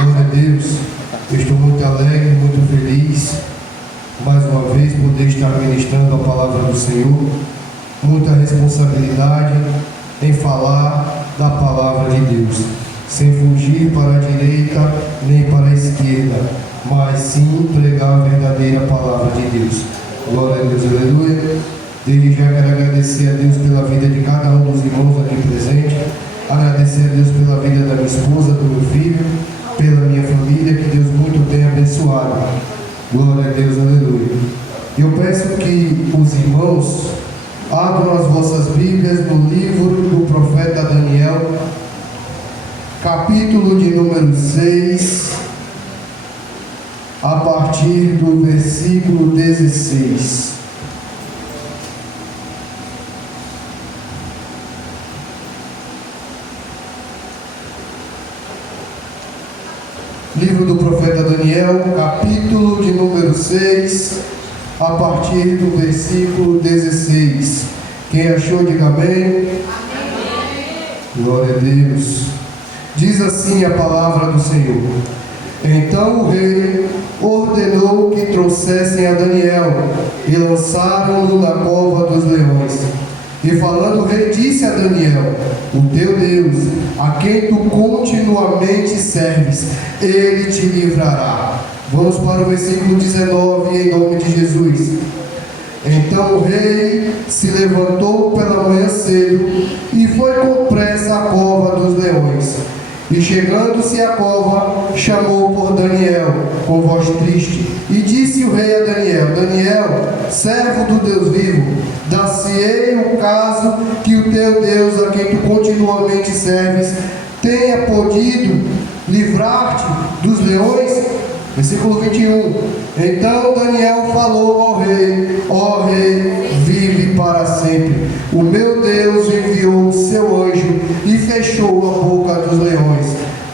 Glória a Deus. Eu estou muito alegre, muito feliz, mais uma vez, poder estar ministrando a palavra do Senhor. Muita responsabilidade em falar da palavra de Deus, sem fugir para a direita nem para a esquerda, mas sim pregar a verdadeira palavra de Deus. Glória a Deus, aleluia. Desde já quero agradecer a Deus pela vida de cada um dos irmãos aqui presentes, agradecer a Deus pela vida da minha esposa, do meu filho, pela minha família, que Deus muito tem abençoado. Glória a Deus, aleluia. Eu peço que os irmãos abram as vossas Bíblias no livro do profeta Daniel, capítulo de número 6, a partir do versículo 16. Livro do profeta Daniel, capítulo de número 6, a partir do versículo 16. Quem achou, diga amém. Amém. Glória a Deus. Diz assim a palavra do Senhor. Então o rei ordenou que trouxessem a Daniel e lançaram-no na cova dos leões. E falando o rei disse a Daniel: o teu Deus, a quem tu continuamente serves, ele te livrará. Vamos para o versículo 19, em nome de Jesus. Então o rei se levantou pela manhã cedo e foi com pressa à cova dos leões. E chegando-se à cova, chamou por Daniel com voz triste. E disse o rei a Daniel: Daniel, servo do Deus vivo, dar-se-ei o caso que o teu Deus, a quem tu continuamente serves, tenha podido livrar-te dos leões? Versículo 21. Então Daniel falou ao rei: ó rei, vive para sempre. O meu Deus enviou o seu anjo e fechou a boca dos leões,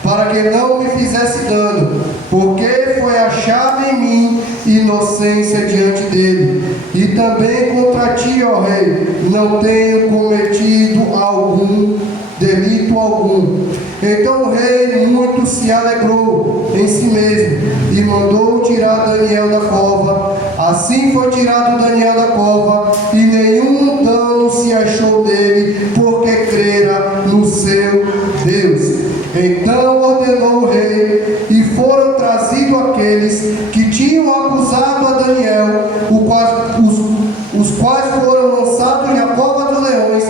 para que não me fizesse dano, porque foi achada em mim inocência diante dele. E também contra ti, ó rei, não tenho cometido algum delito algum. Então o rei muito se alegrou em si mesmo e mandou tirar Daniel da cova. Assim foi tirado Daniel da cova, e nenhum dano se achou dele, porque crera no seu Deus. Então ordenou o rei, e foram trazidos aqueles que tinham acusado a Daniel, os quais foram lançados na cova dos leões,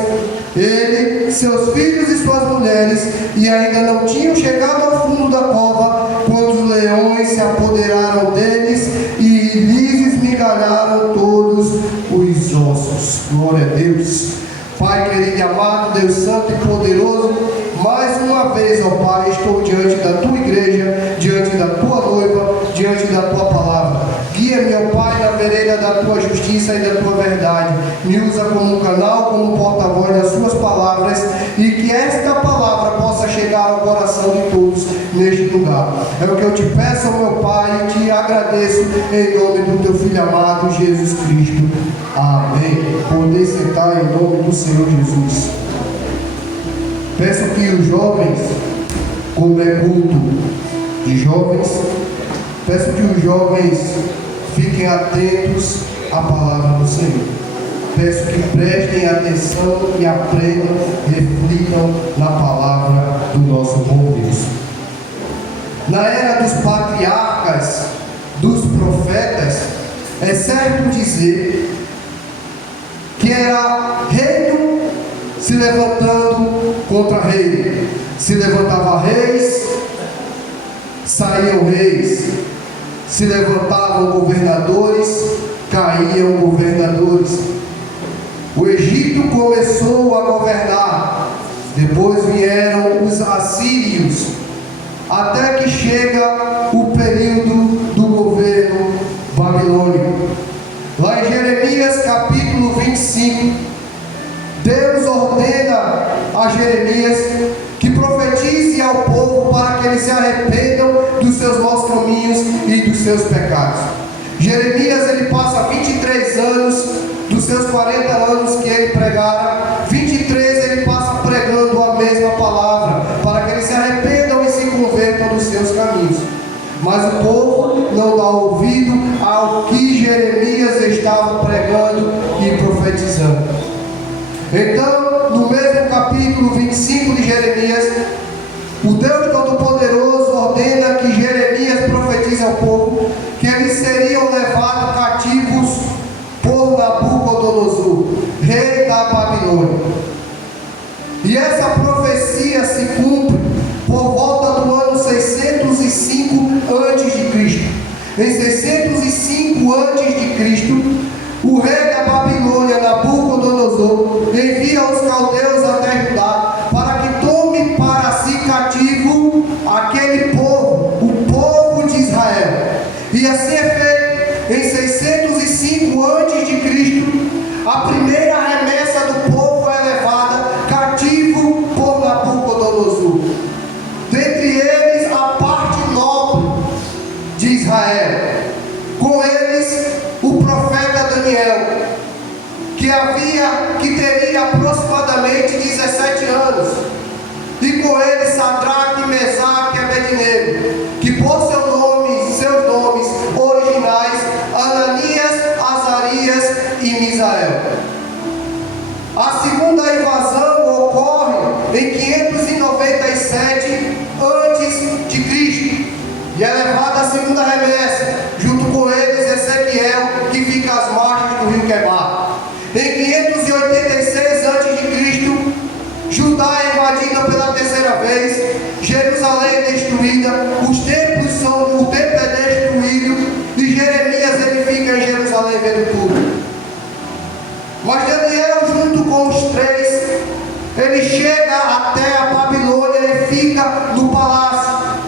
ele, seus filhos e suas mulheres, e ainda não tinham chegado ao fundo da cova, quando os leões se apoderaram deles e lhes esmigalharam todos os ossos. Glória a Deus. Pai querido e amado, Deus santo e poderoso, mais uma vez, ó Pai, estou diante da Tua igreja, diante da Tua noiva, diante da Tua palavra. Guia-me, ó Pai, na vereda da Tua justiça e da Tua verdade. Me usa como um canal, como porta-voz das Suas palavras, e que esta palavra possa chegar ao coração de todos neste lugar. É o que eu te peço, meu Pai, e te agradeço em nome do Teu Filho amado, Jesus Cristo. Amém. Poder sentar em nome do Senhor Jesus. Peço que os jovens, como é culto de jovens, peço que os jovens fiquem atentos à palavra do Senhor. Peço que prestem atenção e aprendam, reflitam na palavra do nosso bom Deus. Na era dos patriarcas, dos profetas, é certo dizer que era reino se levantando contra rei. Se levantava reis, saíam reis. Se levantavam governadores, caíam governadores. O Egito começou a governar, depois vieram os assírios, até que chega o período do governo babilônico. Lá em Jeremias capítulo 25, Deus ordena a Jeremias que profetize ao povo para que eles se arrependam dos seus maus caminhos e dos seus pecados. Jeremias, ele passa 23 anos dos seus 40 anos que ele pregara, 23 ele passa pregando a mesma palavra, para que eles se arrependam e se convertam dos seus caminhos. mas o povo não dá ouvido ao que Jeremias estava pregando e profetizando. Então, no mesmo capítulo 25 de Jeremias, o Deus Todo-Poderoso ordena que Jeremias profetize ao povo que eles seriam levados cativos por Nabucodonosor, rei da Babilônia. E essa profecia se cumpre por volta do ano 605 a.C. Em 605 a.C., o rei da Babilônia, Nabucodonosor, envia os caldeus até Judá para que tome para si cativo aquele povo, o povo de Israel. E assim é feito. Em 605 a.C., a primeira remessa do povo é levada cativo por Nabucodonosor. Dentre eles, a parte nobre de Israel. Com eles, o profeta Daniel, que teria aproximadamente 17 anos. E com ele, Sadraque, Mesaque e Abednego, que por seus nomes originais, Ananias, Azarias e Misael. A segunda invasão ocorre em 597 a.C. e é levada a segunda remessa, junto com eles Ezequiel, que fica às margens do rio Quebar. Em 586 a.C., Judá é invadida pela terceira vez, Jerusalém é destruída, o templo é destruído e Jeremias ele fica em Jerusalém vendo tudo. Mas Daniel, junto com os três, ele chega até a Babilônia e fica no palácio,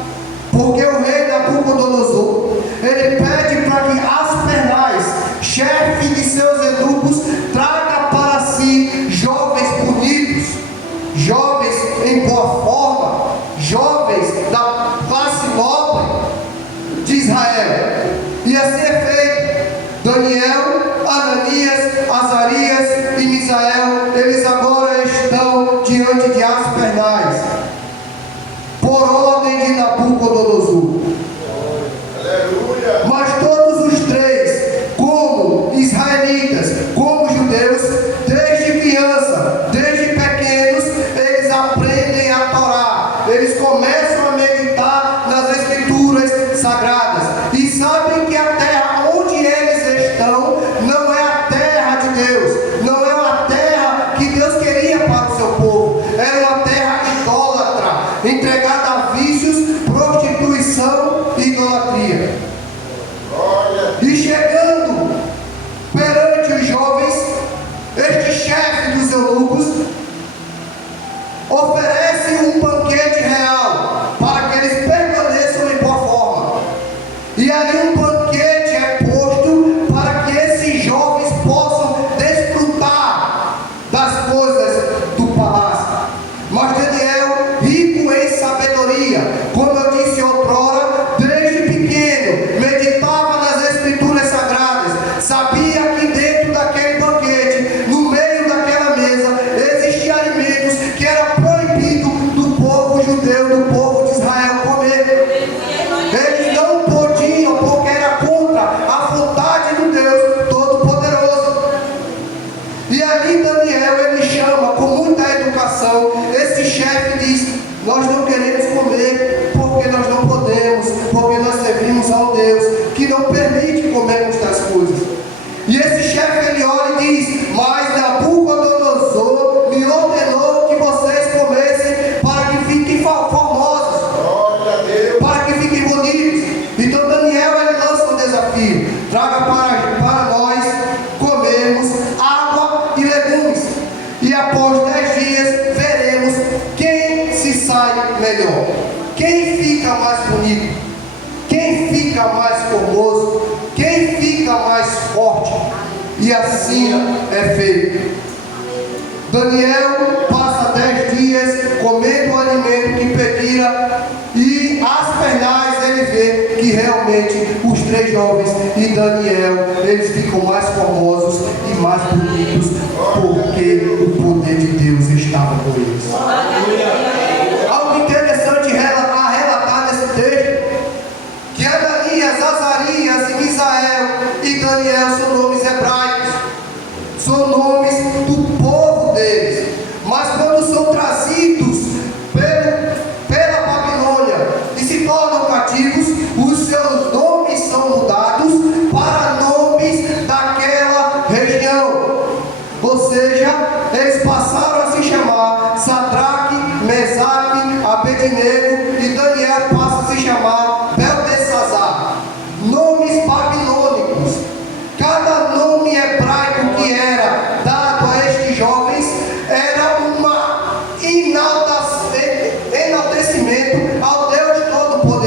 porque o rei Nabucodonosor, ele pede para que Aspernais, chefe de seus eunucos, traga para si jovens bonitos, jovens em boa forma, jovens da classe nobre de Israel. E assim é feito. Daniel, Ananias, Azarias e Misael, eles agora estão diante de Aspernais, por ordem de Nabucodonosor. Mas todos os três, como israelitas, como judeus, desde criança, desde pequenos, eles aprendem a Torá. Eles começam a meditar nas escrituras sagradas e sabem que a terra onde eles estão não é a terra de Deus, não é uma terra que Deus queria para o seu povo. Era uma terra idólatra, entregada a vícios, prostituição e idolatria. E chegando perante os jovens, este chefe dos eunucos oferece um banquete real para que eles permaneçam em boa forma. E ali um banquete é posto para que esses jovens possam desfrutar das coisas do palácio. Mas Daniel, rico em sabedoria, como eu disse outrora, desde pequeno, meditava nas escrituras sagradas, sabia que dentro daquele banquete, no meio daquela mesa, existiam alimentos que era proibido do povo judeu, do povo de Israel comer. Eles não podiam, porque era contra a vontade do Deus Todo-Poderoso. E ali Daniel, ele chama com muita educação, esse chefe diz: nós não queremos comer, porque nós não podemos, porque nós servimos ao Deus que não permite comermos tais coisas. E esse chefe ele olha e diz: mas Nabucodonosor me ordenou que vocês comessem para que fiquem formosos, para que fiquem bonitos. Então Daniel ele lança um desafio: traga para nós comermos água e legumes, e após 10 dias veremos quem se sai melhor, quem fica mais bonito, quem fica mais formoso, quem fica mais forte. E assim é feito. Daniel passa 10 dias comendo o alimento que pedira, e Aspernais ele vê que realmente os três jovens e Daniel, eles ficam mais formosos e mais bonitos, porque o poder de Deus estava com eles. Algo interessante a relatar nesse texto, que a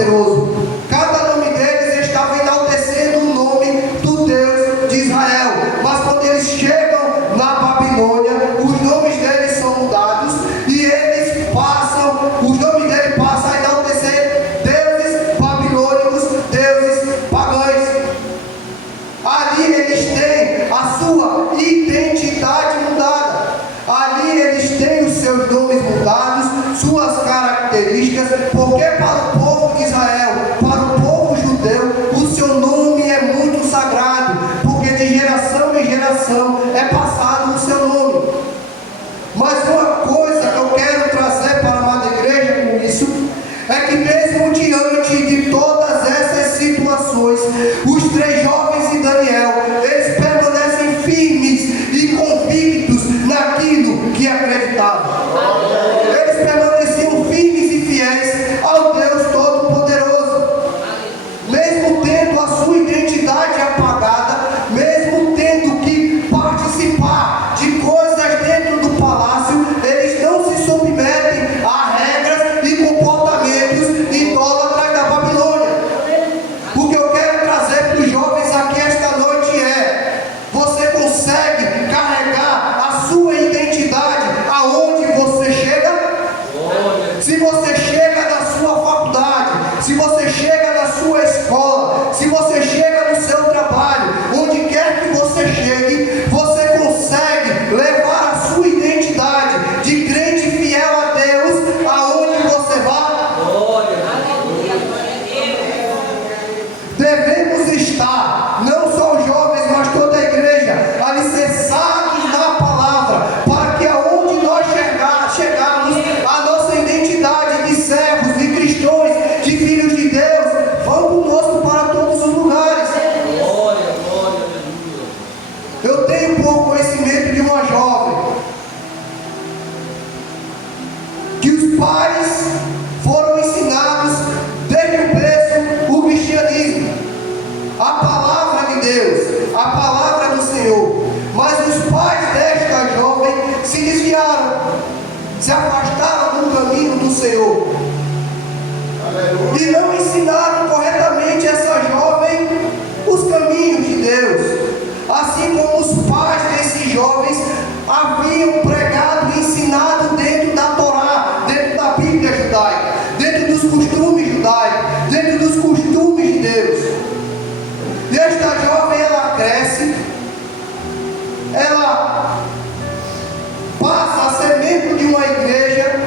Todo-Poderoso. Cada nome deles estava enaltecendo o nome do Deus de Israel. Mas quando eles chegam na Babilônia, os nomes deles são mudados e eles passam, os nomes deles passam a enaltecer deuses babilônicos, deuses pagãos. Ali eles têm a sua identidade mudada. Ali eles têm os seus nomes mudados, suas características, porque para o povo de Israel, para o povo judeu, o seu nome é muito sagrado, porque de geração em geração é passado o seu nome. Mas uma coisa que eu quero trazer para a amada igreja com isso, é que mesmo diante de todas essas situações, os 3 jovens e Daniel, eles permanecem firmes e convictos naquilo que acreditavam. Eles permaneciam firmes e fiéis ao Deus Todo-Poderoso. Mesmo tendo a sua identidade apagada, mesmo tendo que participar de coisas dentro do palácio, eles não se submetem a regras e comportamentos idólatras da Babilônia. O que eu quero trazer para os jovens aqui esta noite é: você consegue carregar a sua identidade aonde você chega? Se você chega na sua faculdade, se você chega na sua escola, se você chega no seu trabalho, onde quer que você chegue, você consegue levar a sua identidade de crente fiel a Deus aonde você vá? Devemos estar, não só os jovens, mas toda a igreja, alicerçados na palavra, para que aonde nós chegarmos, a nossa identidade de servos, de cristãos, de filhos de Deus, vão conosco para todos os lugares. Eu tenho por conhecimento de uma jovem que os pais foram ensinados desde o berço o cristianismo, a palavra de Deus, a palavra do Senhor. Mas os pais desta jovem se desviaram, se afastaram do caminho do Senhor e não ensinaram corretamente essa jovem os caminhos de Deus. Assim como os pais desses jovens haviam pregado e ensinado dentro da Torá, dentro da Bíblia judaica, dentro dos costumes judaicos, dentro dos costumes de Deus. E esta jovem, ela cresce, ela passa a ser membro de uma igreja,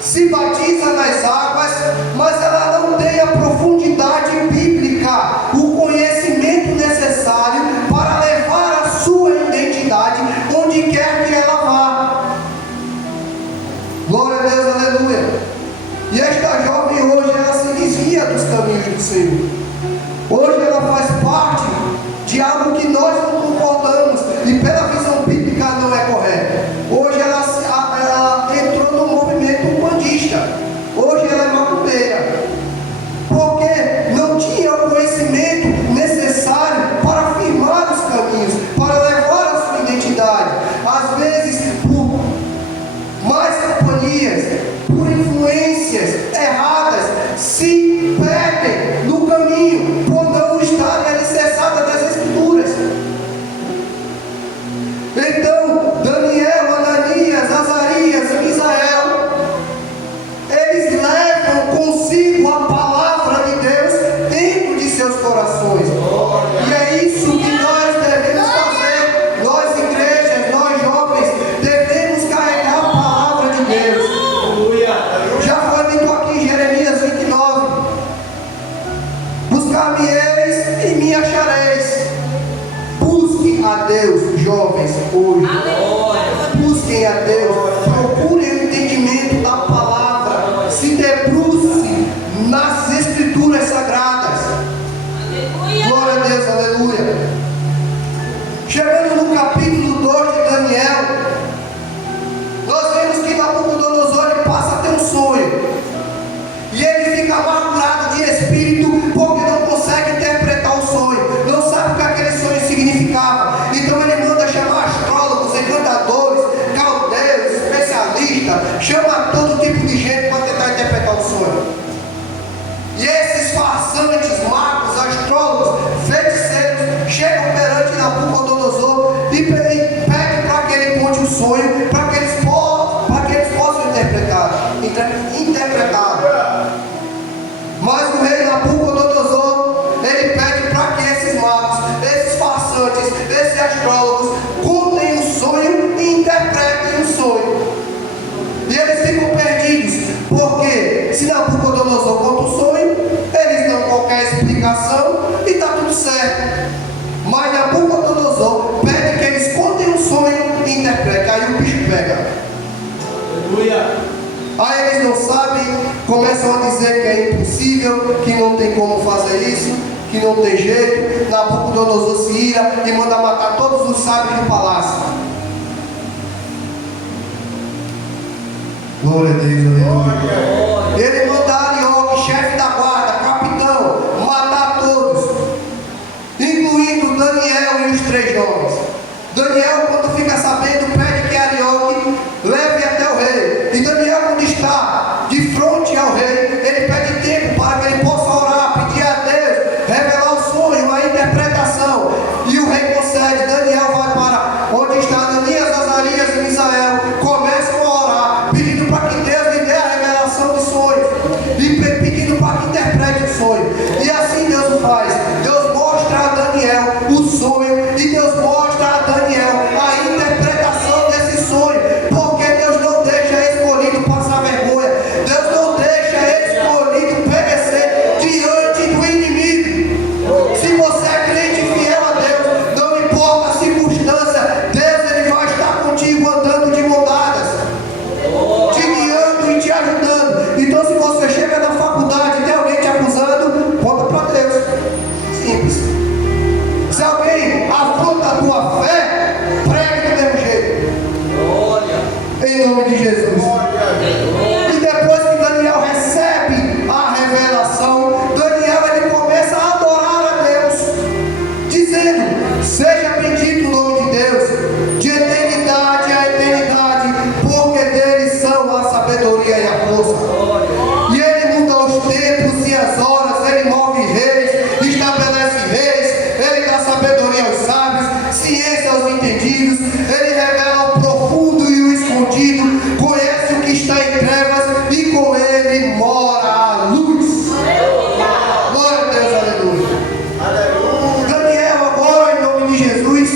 se batiza nas águas, mas ela não tem a profundidade bíblica, o conhecimento necessário para levar a sua identidade onde quer que ela vá. Glória a Deus, aleluia. E esta jovem hoje, ela se desvia dos caminhos do Senhor. Hoje ela faz parte de algo que nós não concordamos e pela visão bíblica não é correto. Hoje ela entrou no movimento umbandista. Hoje ela é macumbeira, porque não tinha o conhecimento necessário para firmar os caminhos, para levar a sua identidade. Às vezes, por mais companhias, por influências erradas, se perdem no caminho, por não estarem alicerçadas nas Escrituras. Então, Daniel, Ananias, Azarias, Misael, eles levam consigo a palavra de Deus dentro de seus corações. E é isso que nós devemos fazer. Nós, igrejas, nós jovens, devemos carregar a palavra de Deus. Já foi dito aqui em Jeremias 29: buscar-me-eis e me achareis. Busquem a Deus, jovens, hoje. Busquem a Deus, procurem o entendimento da palavra, se debruce nas Escrituras sagradas. Glória a Deus, aleluia. Chegando no capítulo 2 de Daniel, nós vemos que Nabucodonosor passa a ter um sonho, e ele fica amargurado de espírito, porque não consegue interpretar o sonho, não sabe o que aquele sonho significava. Então ele manda chamar astrólogos, encantadores, caldeus, especialistas, chama todo tipo de gente para tentar interpretar o sonho. dizer que é impossível, que não tem como fazer isso, que não tem jeito. Nabucodonosor se ira e manda matar todos os sábios do palácio. Glória a Deus, aleluia. Ele manda Arioque, chefe da guarda, capitão, matar todos, incluindo Daniel e os 3 jovens. Daniel, quando fica sabendo, pede que Arioque leve até o rei. E Daniel, quando está de frente ao rei, ele pede tempo para que ele possa orar, pedir a Deus, revelar o sonho, a interpretação. E o rei concede. Daniel vai para onde está Ananias, Azarias e Misael, começam a orar, pedindo para que Deus lhe dê a revelação do sonho, e pedindo para que interprete o sonho. E assim Deus o faz. Deus mostra a Daniel o sonho, e Deus mostra a Daniel a interpretação desse sonho, porque Deus não deixa escolhido passar vergonha. Deus não deixa escolhido perecer diante do inimigo. Se você é crente fiel a Deus, não importa a circunstância, Deus ele vai estar contigo, andando de mão dadas, te guiando e te ajudando. Então, se você chega na faculdade e tem alguém te acusando, conta para Deus. Simples. Se alguém afronta a tua fé, pregue do mesmo jeito. Em nome de Jesus. E depois que Daniel recebe a revelação, Daniel ele começa a adorar a Deus, dizendo: seja bendito o nome de Deus, de eternidade a eternidade, porque dele são a sabedoria e a força. E ele muda os tempos e as horas, ele move reis, estabelece reis, ele dá sabedoria aos sábios, ciência aos entendidos, ele revela o profundo e o escondido, conhece o que está em trevas, e com ele mora a luz. Glória a Deus, aleluia. Daniel, agora em nome de Jesus,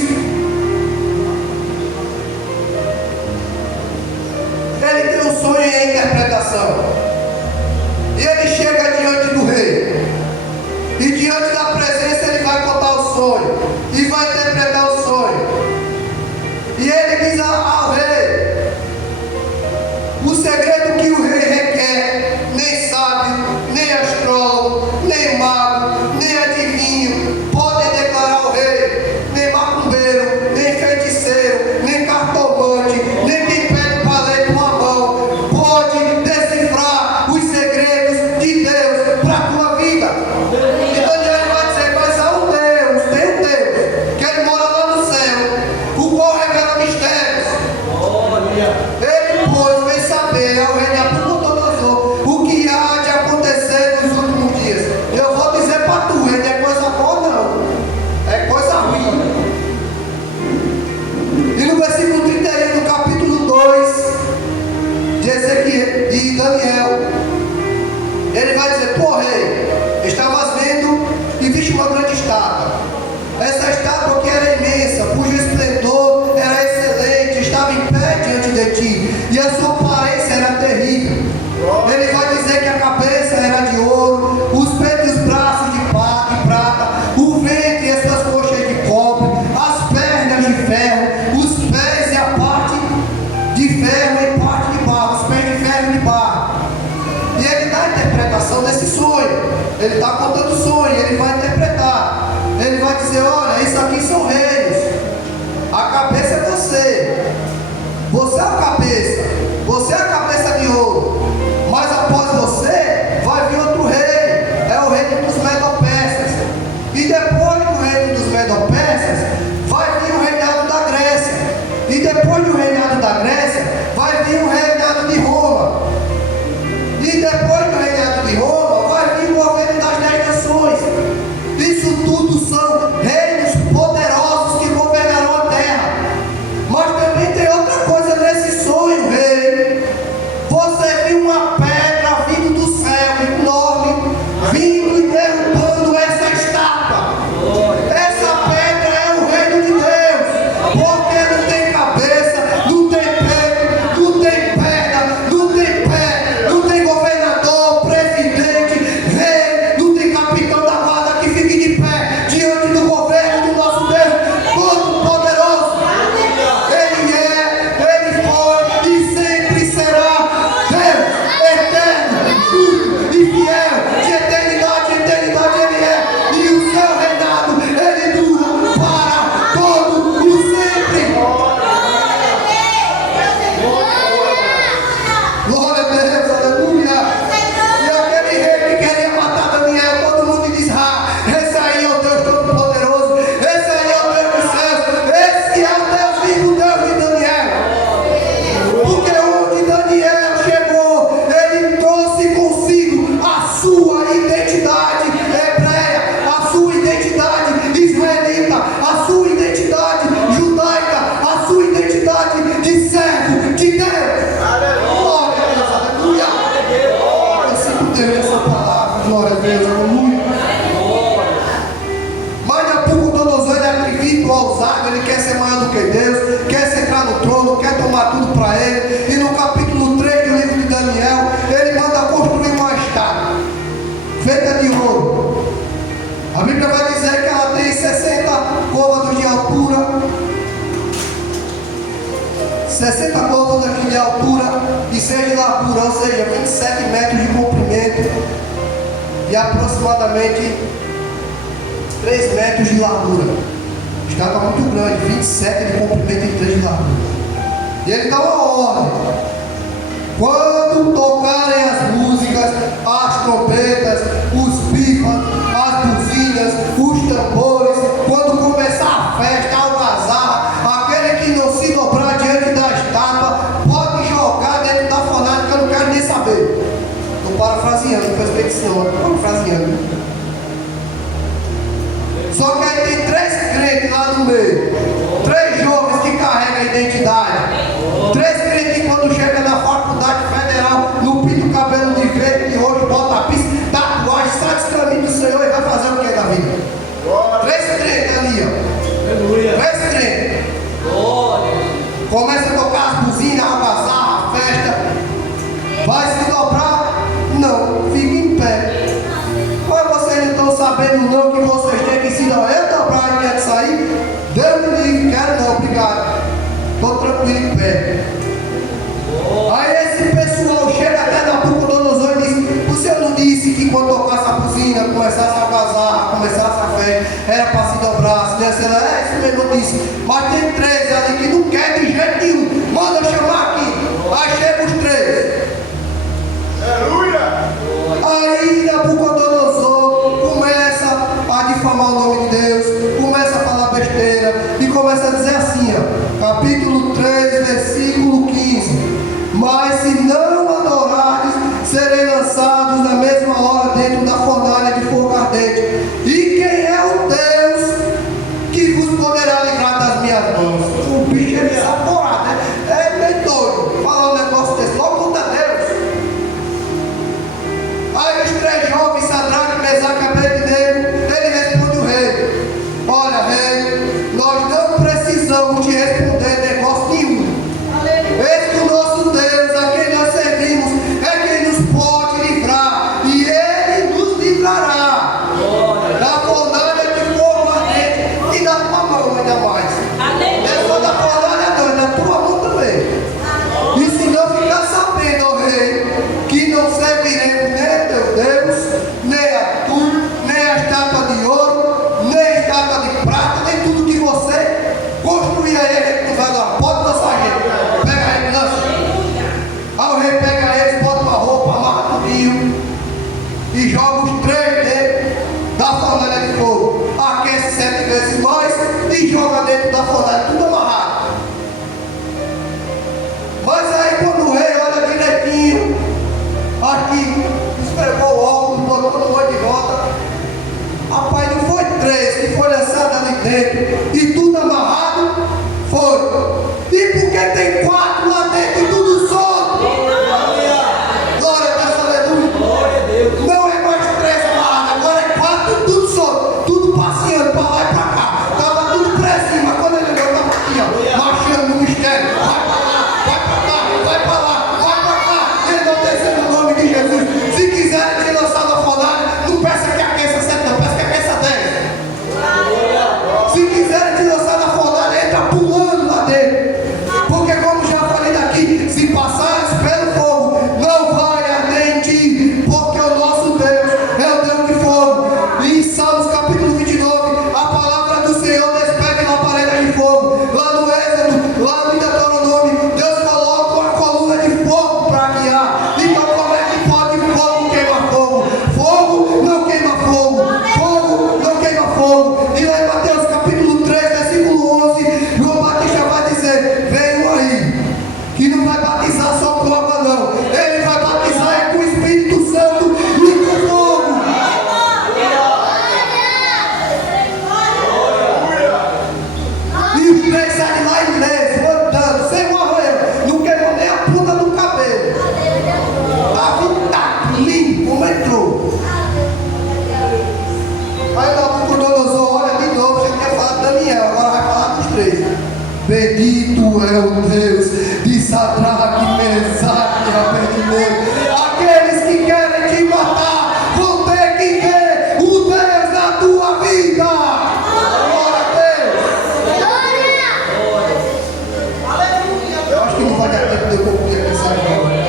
ele tem um sonho e a interpretação, e ele chega diante do rei, e diante da presença ele vai contar o sonho, e vai interpretar o sonho. E ele diz ao rei o segredo que o rei requer. Nem sábio, nem astrólogo, nem mago, nem adivinho podem declarar ao rei, nem macumbeiro, nem feiticeiro, nem cartomante, nem quem pede paleta com a mão pode decifrar os segredos de Deus para a tua vida. Então ele vai dizer: mas há um Deus, tem um Deus, que ele mora lá no céu, o qual revela mistérios. Ele, pois, vem saber ao rei Nabucodonosor o que há de acontecer nos últimos dias. Eu vou dizer para tu, ele não é coisa boa não, é coisa ruim. E no versículo 31 do capítulo 2 de Ezequiel e Daniel, ele vai dizer: pô rei, estavas vendo e viste uma grande estátua. Essa estátua que era imensa, cujo esplendor era excelente, estava em pé diante de ti, e a sua aparência era terrível. Ele vai dizer que a cabeça era de ouro, os peitos e os braços de prata, o ventre e as suas coxas de cobre, as pernas de ferro, os pés e a parte de ferro e parte de barro, os pés de ferro e de barro. E ele dá a interpretação desse sonho. Ele está contando o sonho, ele vai interpretar. Ele vai dizer: olha, isso aqui são reinos, a cabeça é você, você é a cabeça, você é a cabeça de ouro, mas após você vai vir outro reino, é o reino dos Medo-Persas, e depois do reino dos Medo-Persas vai vir o reinado da Grécia, e depois do reinado da Grécia vai vir o reinado de Roma, e depois do reinado de Roma vai vir o governo das 10 nações. Isso tudo são reinos poderosos que governarão a terra. Mas sua identidade hebreia, a sua identidade israelita, a sua identidade judaica, a sua identidade de servo de Deus. Glória a Deus, aleluia. Eu sinto Deus nessa palavra, glória a Deus, aleluia. Mas Nabucodonosor, ele é atrevido, ousado, ele quer ser maior do que Deus, quer sentar no trono, quer tomar tudo para ele. E no capítulo 3 do livro de Daniel, ele manda construir uma estátua feita de ouro. A Bíblia vai dizer que ela tem 60 côvados de altura, 60 côvados de altura e 6 de largura, ou seja, 27 metros de comprimento e aproximadamente 3 metros de largura. Estava muito grande, 27 de comprimento e 3 de largura. E ele dá uma ordem: quando tocarem as músicas, as trombetas, os pífanos, as buzinas, os tambores, quando começar a festa, a algazarra, aquele que não se dobrar diante da estátua, pode jogar dentro da fornalha, que eu não quero nem saber. Estou parafraseando, depois tem que ser parafraseando. Só que aí tem 3 crentes lá no meio, 3 jovens que carregam a identidade, 3 crentes que quando chega na faculdade federal, não pinta o cabelo de verde, de roxo, bota a pista, tatuagem, sai dos caminhos do Senhor e vai fazer o que da vida? 3 crentes ali, ó. 3 crentes. Começa a tocar as buzinas, a algazarra, a festa. Vai se dobrar? Não, fica em pé. Mas vocês não estão sabendo não que vocês têm que se dobrar. Eu dobrar e quero sair? Deus me livre, quero não, obrigado. Estou tranquilo em pé. Aí esse pessoal chega até Nabucodonosor e diz: o Senhor não disse que quando tocasse a buzina, começasse a algazarra, começasse a festa, era para se dobrar, se descer lá? É isso mesmo, eu disse. Mas tem 3 ali que não quer de jeito nenhum. Manda eu chamar aqui. Aí chega os 3. Aleluia! Aí Nabucodonosor começa a difamar o nome de Deus, começa a falar besteira e começa a dizer assim, ó, capítulo 3, versículo 15: mas se não adorardes, serei lançados na mesma hora dentro da fornalha de fogo ardente. E quem é o Deus que vos poderá livrar das minhas mãos? O bicho é desaforado, né? É meio doido falar um negócio desse, logo contra Deus. Aí os 3 jovens, Sadraque, Mesaque e Abednego, ele responde o rei: olha, rei, nós não precisamos te responder negócio nenhum. Eis que o nosso Deus, a quem nós servimos, é quem nos pode livrar, e Ele nos livrará da fornalha de fogo ardente e da tua mão ainda mais. Não só da fornalha não, da tua mão também. E se não ficar sabendo, ó rei, que não serviremos nem a teu Deus, nem a tu, nem a estátua de ouro, nem a estátua de prata, nem tudo que você construir aí, a gente não vai dar. Pode lançar a gente. Pega ele, lança. Aí o rei pega eles, bota uma roupa, amarra tudinho e joga os 3 dentro da fornalha de fogo. Aquece 7 vezes mais e joga dentro da fornalha, tudo amarrado. Mas aí quando o rei olha direitinho, aqui, esfregou o óculos, botou no olho de volta. Rapaz, não foi 3 que foi lançado ali dentro e tudo amarrado? Foi. E porque tem 4 lá dentro e tudo solto? Glória a Deus, aleluia. Não é mais 3 amarrados, agora é 4 tudo solto, tudo passeando para lá e para cá. Estava tudo presinho, mas quando ele olhou, estava aqui, ó, marchando no mistério. Vai para lá, vai para cá, vai para lá, vai para cá. Ele não desceu no nome de Jesus. Se quiser, ele lançar na fornalha. o Deus de Sadraque, Mesaque e Abednego. Aqueles que querem te matar vão ter que ver o Deus da tua vida. Glória a Deus. Eu acho que não vai dar tempo de eu concluir aqui essa agora.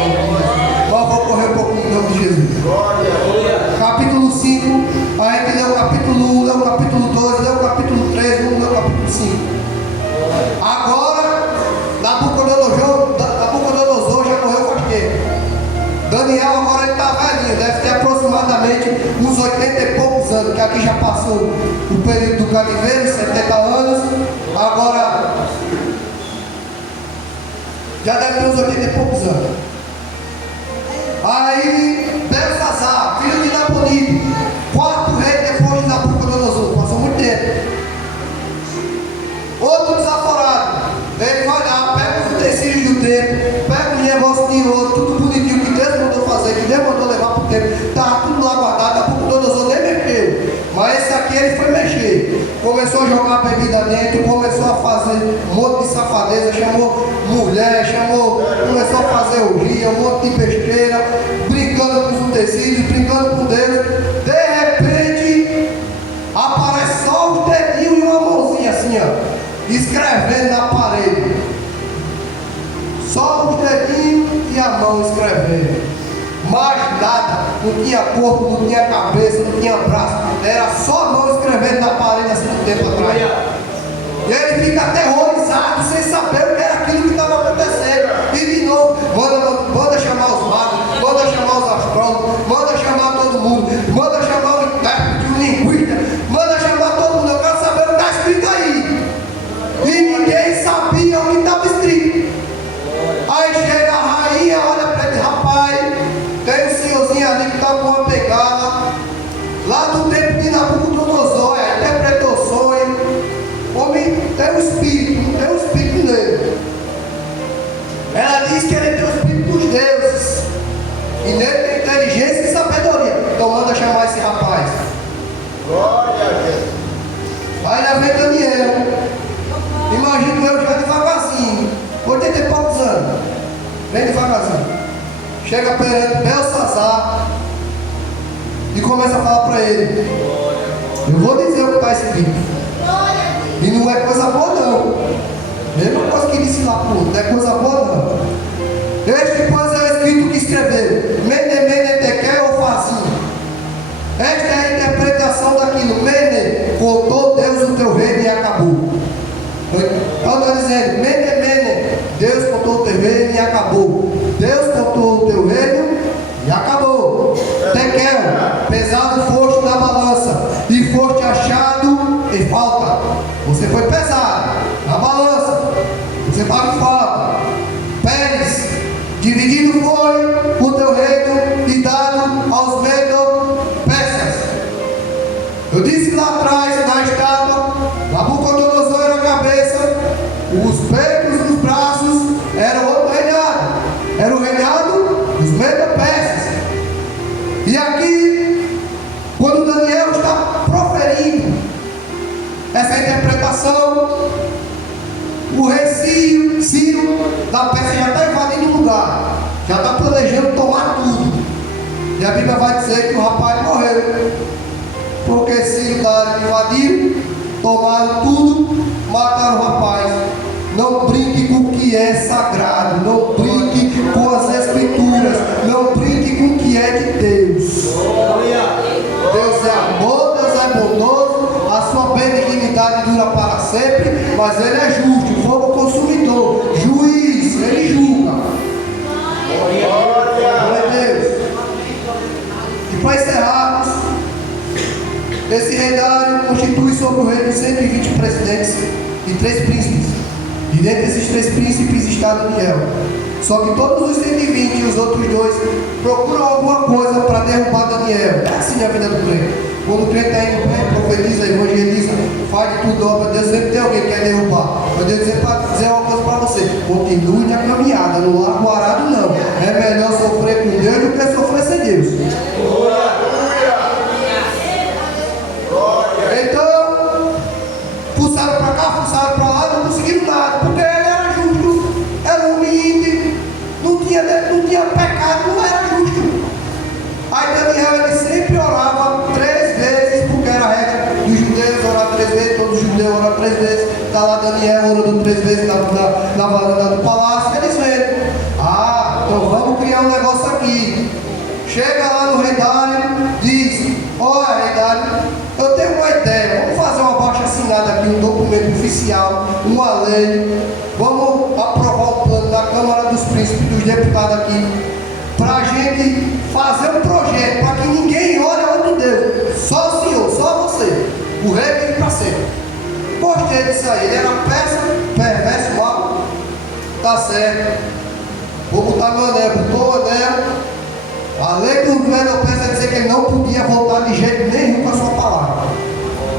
Mas vou correr um pouquinho em nome de Jesus. Capítulo 5, a gente leu o capítulo 1, leu o capítulo 2, leu o capítulo 3, vamos ler o capítulo 5. Agora, Nabucodonosor já morreu faz tempo. Daniel agora ele está velhinho, deve ter aproximadamente uns 80 e poucos anos, que aqui já passou o período do cativeiro, 70 anos. Agora, já deve ter uns 80 e poucos anos. Aí, Belsazar, filho de Nabonido, quarto rei depois de Nabucodonosor, passou muito tempo. Outro desaforado, ele vai lá, pega os utensílios do templo, pega os negócios de ouro, tudo bonitinho que Deus mandou fazer, que Deus mandou levar para o templo, estava tudo lá guardado, Nabucodonosor nem mexeu. Mas esse aqui ele foi mexer, começou a jogar a bebida dentro, começou a fazer um monte de safadeza, chamou mulher, começou a fazer orgia, um monte de besteira, brincando com os utensílios, brincando com Deus. De repente, aparece só os dedinhos e uma mãozinha assim, ó, escrevendo na parede. Só os dedinhos e a mão escrevendo. Mais nada, não tinha corpo, não tinha cabeça, não tinha braço, era só a mão escrevendo na parede assim um tempo atrás. E ele fica aterrorizado, sem saber o que era aquilo que estava acontecendo. E de novo, manda chamar os magos, manda chamar os astrólogos, manda chamar todo mundo, manda chamar o intérprete, o linguista, manda chamar todo mundo. Eu quero saber o que está escrito aí. E ninguém sabia o que estava escrito. Aí chega a rainha, olha para ele, rapaz, tem um senhorzinho ali que está com uma pegada, lá do tempo de Nabucodonosor, interpretou sonho. Homem tem um espírito, não tem um espírito nele. Ela diz que ele tem o espírito dos deuses, e nele tem inteligência e sabedoria. Então manda chamar esse rapaz. Glória a Deus. Aí lá vem Daniel. Imagino eu já devagarzinho, 80 e poucos anos, bem devagarzinho. Chega perante Belsazar e começa a falar para ele: eu vou dizer o que está escrito. E não é coisa boa não. Mesma coisa que disse lá pro outro, não é coisa boa não. Este pois é o escrito que escreveu: Mene, Mene, Tekel, Farsim. Esta é a interpretação daquilo. Mene, contou Deus o teu reino e acabou. Então está dizendo: Mene, Mene, Deus contou o teu reino e acabou. Deus contou o teu reino e acabou. Tekel, pesado foste na balança e foste achado em falta. Você foi pesado na balança, você paga falta. Pérez, dividido foi o teu reino e dado aos Medo-Persas. Eu disse lá atrás na estátua, Nabucodonosor era a cabeça, os peitos e os braços eram outro reinado. Era o reinado dos Medo-Persas. E aqui, quando Daniel está proferindo essa interpretação, o rei Ciro da Pérsia já está invadindo o lugar, já está planejando tomar tudo. E a Bíblia vai dizer que o rapaz morreu, porque Ciro invadiu, tomaram tudo, mataram o rapaz. Não brinque com o que é sagrado, não brinque com as escrituras, não brinque com o que é de Deus. Deus é amor, Deus é bondoso, a sua benignidade dura para sempre, mas Ele é justo, fogo consumidor, juiz, Ele julga. Glória a Deus. E para encerrarmos, esse reinário constitui sobre o reino 120 presidentes e 3 príncipes. E dentre esses 3 príncipes está Daniel. Só que todos os 120 e os outros 2 procuram alguma coisa para derrubar Daniel. É assim a vida do crente. Quando o crente está indo bem, profetiza, evangeliza, faz de tudo, obra Deus, sempre tem alguém que quer derrubar. Mas Deus dizer uma coisa para você: continue na caminhada, no largo arado não. É melhor sofrer com Deus do que sofrer sem Deus. Então, pulsaram para cá, pulsaram para lá, não conseguiram nada, porque ele era justo. 3 vezes na varanda do palácio, eles veem. Ah, então vamos criar um negócio aqui. Chega lá no rei Dário, diz: olha, rei Dário, eu tenho uma ideia, vamos fazer uma abaixo-assinada aqui, um documento oficial, uma lei, vamos aprovar o plano da Câmara dos Príncipes, dos deputados aqui, para a gente fazer um projeto, para que ninguém ore a outro Deus, só o Senhor, só você, o rei vive para sempre. Gostei disso aí, ele era perverso, mal, tá certo, vou botar meu anel, botou o anel. A lei do governo pensa dizer que ele não podia voltar de jeito nenhum com a sua palavra.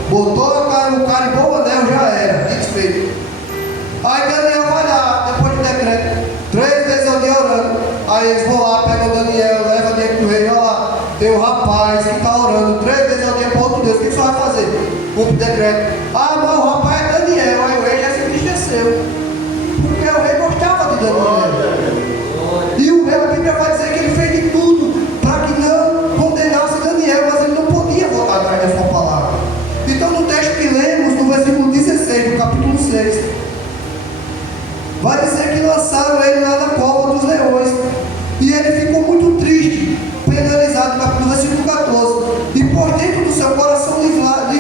Botou o carimbou o anel, já era, desfeito. Aí Daniel vai lá, depois do decreto, 3 vezes ao dia orando. Aí eles vão lá, pegam o Daniel, levam diante do rei, olha lá, tem um rapaz que está orando 3 vezes ao dia para outro Deus, o que você vai fazer? Cumpre o decreto. Ah, mas o rapaz é Daniel, aí o rei já se entristeceu. Porque o rei gostava de Daniel. E o rei, a Bíblia vai dizer que ele fez de tudo para que não condenasse Daniel, mas ele não podia voltar atrás da sua palavra. Então, no texto que lemos, no versículo 16 do capítulo 6, vai dizer que lançaram ele lá na cova dos leões. E ele ficou muito triste, penalizado, no versículo 14. E por dentro do seu coração livrado.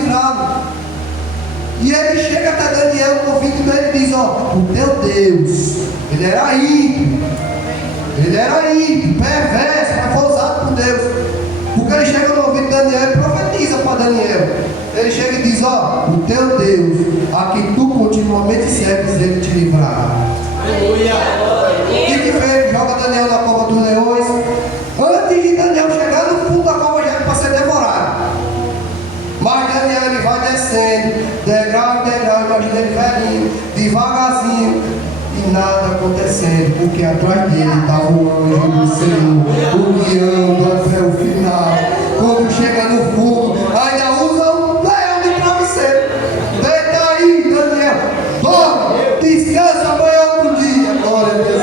E ele chega até Daniel no ouvido dele e diz: ó, o teu Deus, ele era ímpio. Ele era ímpio, perverso, mas foi usado por Deus. Porque ele chega no ouvido de Daniel e profetiza para Daniel. Ele chega e diz: ó, o teu Deus, a quem tu continuamente serves, ele te livrará. Aleluia. E que fez? Joga Daniel na cova dos leões. Antes de Daniel chegar no fundo da cova, já era para ser devorado. Mas Daniel, ele vai descendo, degrau em degrau, imagina ele velhinho, devagarzinho. E nada acontecendo, porque atrás dele estava o anjo do Senhor, o guiando até o final. Quando chega no fundo, ainda usa um leão de travesseiro. Deita aí, Daniel, dorme, descansa, amanhã é outro dia. Glória a Deus.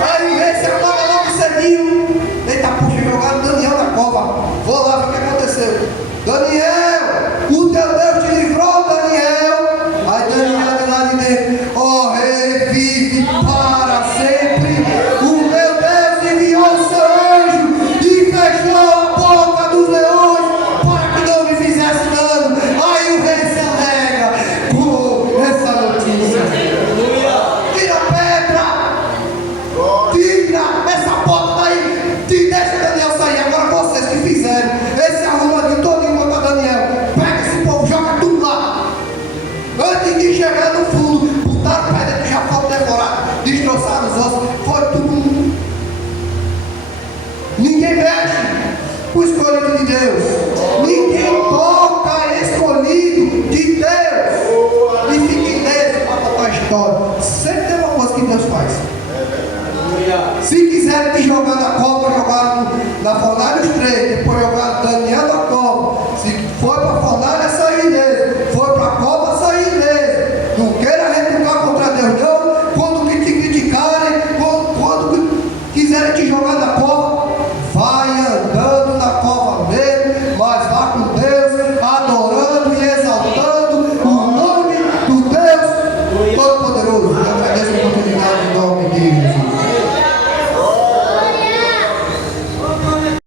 Aí vem, você acorda logo cedinho. Eita, puxa, jogaram Daniel na cova. Vou lá ver o que aconteceu. Daniel, o teu Deus te livrou, Daniel. Aí Daniel de lá de dentro: ó rei, vive para sempre. O meu Deus enviou o seu anjo e fechou a boca dos leões para que não me fizesse dano. Aí o rei se alegra com essa notícia. Tira a pedra, tira essa porta daí, deixa Daniel sair. Agora vocês que fizeram esse arrumadinho todinho contra Daniel, pega esse povo, joga tudo lá. Antes de chegar no fundo, botaram pedra que já foi devorado, destroçaram os ossos, foi tudo. Ninguém mexe com o escolhido de Deus. Ninguém toca escolhido de Deus. E fica em Deus para contar a história. Sempre tem uma coisa que Deus faz. Se quiserem te jogar na cova, jogaram na fornalha os 3, depois jogaram